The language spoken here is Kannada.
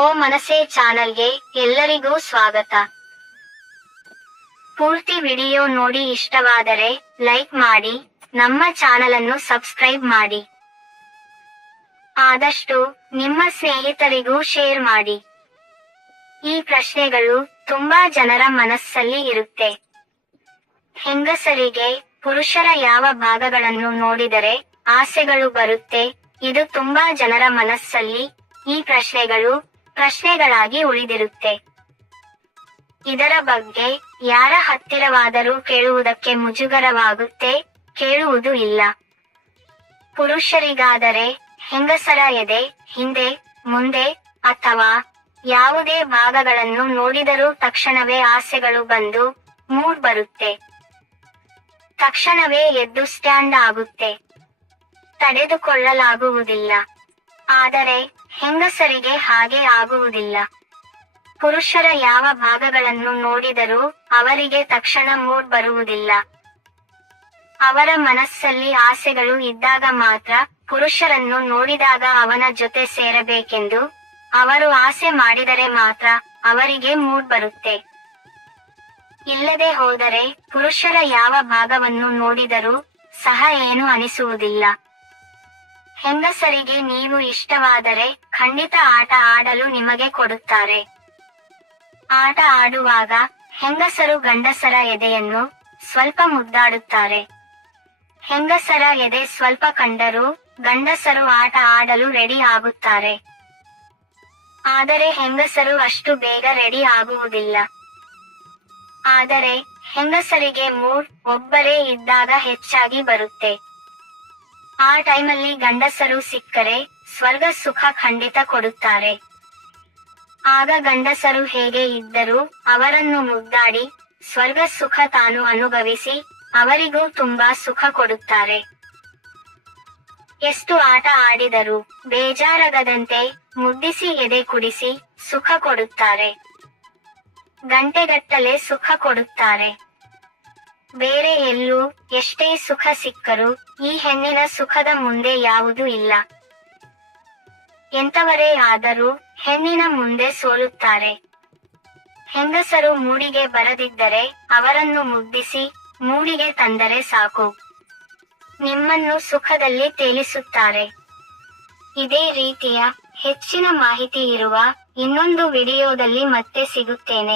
ಓ ಮನಸೆ ಚಾನಲ್ಗೆ ಎಲ್ಲರಿಗೂ ಸ್ವಾಗತ. ಪೂರ್ತಿ ವಿಡಿಯೋ ನೋಡಿ ಇಷ್ಟವಾದರೆ ಲೈಕ್ ಮಾಡಿ, ನಮ್ಮ ಚಾನಲ್ ಅನ್ನು ಸಬ್ಸ್ಕ್ರೈಬ್ ಮಾಡಿ. ಆದಷ್ಟು ನಿಮ್ಮ ಸ್ನೇಹಿತರಿಗೂ ಶೇರ್ ಮಾಡಿ. ಈ ಪ್ರಶ್ನೆಗಳು ತುಂಬಾ ಜನರ ಮನಸ್ಸಲ್ಲಿ ಇರುತ್ತೆ. ಹೆಂಗಸರಿಗೆ ಪುರುಷರ ಯಾವ ಭಾಗಗಳನ್ನು ನೋಡಿದರೆ ಆಸೆಗಳು ಬರುತ್ತೆ, ಇದು ತುಂಬಾ ಜನರ ಮನಸ್ಸಲ್ಲಿ ಈ ಪ್ರಶ್ನೆಗಳು ಪ್ರಶ್ನೆಗಳಾಗಿ ಉಳಿದಿರುತ್ತೆ. ಇದರ ಬಗ್ಗೆ ಯಾರ ಹತ್ತಿರವಾದರೂ ಕೇಳುವುದಕ್ಕೆ ಮುಜುಗರವಾಗುತ್ತೆ, ಕೇಳುವುದು ಇಲ್ಲ. ಪುರುಷರಿಗಾದರೆ ಹೆಂಗಸರ ಎದೆ, ಹಿಂದೆ, ಮುಂದೆ ಅಥವಾ ಯಾವುದೇ ಭಾಗಗಳನ್ನು ನೋಡಿದರೂ ತಕ್ಷಣವೇ ಆಸೆಗಳು ಬಂದು ಮೂಡ್ ಬರುತ್ತೆ. ತಕ್ಷಣವೇ ಎದ್ದು ಸ್ಟ್ಯಾಂಡ್ ಆಗುತ್ತೆ. ತಡೆದುಕೊಳ್ಳಲಾಗುವುದಿಲ್ಲ. ಆದರೆ ಹೆಂಗಸರಿಗೆ ಹಾಗೆ ಆಗುವುದಿಲ್ಲ. ಪುರುಷರ ಯಾವ ಭಾಗಗಳನ್ನು ನೋಡಿದರೂ ಅವರಿಗೆ ತಕ್ಷಣ ಮೂಡ್ ಬರುವುದಿಲ್ಲ. ಅವರ ಮನಸ್ಸಲ್ಲಿ ಆಸೆಗಳು ಇದ್ದಾಗ ಮಾತ್ರ ಪುರುಷರನ್ನು ನೋಡಿದಾಗ ಅವನ ಜೊತೆ ಸೇರಬೇಕೆಂದು ಅವರು ಆಸೆ ಮಾಡಿದರೆ ಮಾತ್ರ ಅವರಿಗೆ ಮೂಡ್ ಬರುತ್ತೆ. ಇಲ್ಲದೆ ಹೋದರೆ ಪುರುಷರ ಯಾವ ಭಾಗವನ್ನು ನೋಡಿದರೂ ಸಹ ಏನು ಅನಿಸುವುದಿಲ್ಲ. ಹೆಂಗಸರಿಗೆ ನೀವು ಇಷ್ಟವಾದರೆ ಖಂಡಿತ ಆಟ ಆಡಲು ನಿಮಗೆ ಕೊಡುತ್ತಾರೆ. ಆಟ ಆಡುವಾಗ ಹೆಂಗಸರು ಗಂಡಸರ ಎದೆಯನ್ನು ಸ್ವಲ್ಪ ಮುದ್ದಾಡುತ್ತಾರೆ. ಹೆಂಗಸರ ಎದೆ ಸ್ವಲ್ಪ ಕಂಡರೂ ಗಂಡಸರು ಆಟ ಆಡಲು ರೆಡಿ ಆಗುತ್ತಾರೆ. ಆದರೆ ಹೆಂಗಸರು ಅಷ್ಟು ಬೇಗ ರೆಡಿ ಆಗುವುದಿಲ್ಲ. ಆದರೆ ಹೆಂಗಸರಿಗೆ ಮೂಡ್ ಒಬ್ಬರೇ ಇದ್ದಾಗ ಹೆಚ್ಚಾಗಿ ಬರುತ್ತೆ. ಆ ಟೈಮಲ್ಲಿ ಗಂಡಸರು ಸಿಕ್ಕರೆ ಸ್ವರ್ಗ ಸುಖ ಖಂಡಿತ ಕೊಡುತ್ತಾರೆ. ಆಗ ಗಂಡಸರು ಹೇಗೆ ಇದ್ದರೂ ಅವರನ್ನು ಮುದ್ದಾಡಿ ಸ್ವರ್ಗ ಸುಖ ತಾನು ಅನುಭವಿಸಿ ಅವರಿಗೂ ತುಂಬಾ ಸುಖ ಕೊಡುತ್ತಾರೆ. ಎಷ್ಟು ಆಟ ಆಡಿದರೂ ಬೇಜಾರಾಗದಂತೆ ಮುದ್ದಿಸಿ ಎದೆ ಕುಡಿಸಿ ಸುಖ ಕೊಡುತ್ತಾರೆ. ಗಂಟೆಗಟ್ಟಲೆ ಸುಖ ಕೊಡುತ್ತಾರೆ. ಬೇರೆ ಎಲ್ಲೂ ಎಷ್ಟೇ ಸುಖ ಸಿಕ್ಕರೂ ಈ ಹೆಣ್ಣಿನ ಸುಖದ ಮುಂದೆ ಯಾವುದೂ ಇಲ್ಲ. ಎಂತವರೇ ಆದರೂ ಹೆಣ್ಣಿನ ಮುಂದೆ ಸೋಲುತ್ತಾರೆ. ಹೆಂಗಸರು ಮೂಡಿಗೆ ಬರದಿದ್ದರೆ ಅವರನ್ನು ಮುಗ್ಧಿಸಿ ಮೂಡಿಗೆ ತಂದರೆ ಸಾಕು. ನಿಮ್ಮನ್ನು ಸುಖದಲ್ಲಿ ತೇಲಿಸುತ್ತಾರೆ. ಇದೇ ರೀತಿಯ ಹೆಚ್ಚಿನ ಮಾಹಿತಿ ಇರುವ ಇನ್ನೊಂದು ವಿಡಿಯೋದಲ್ಲಿ ಮತ್ತೆ ಸಿಗುತ್ತೇನೆ.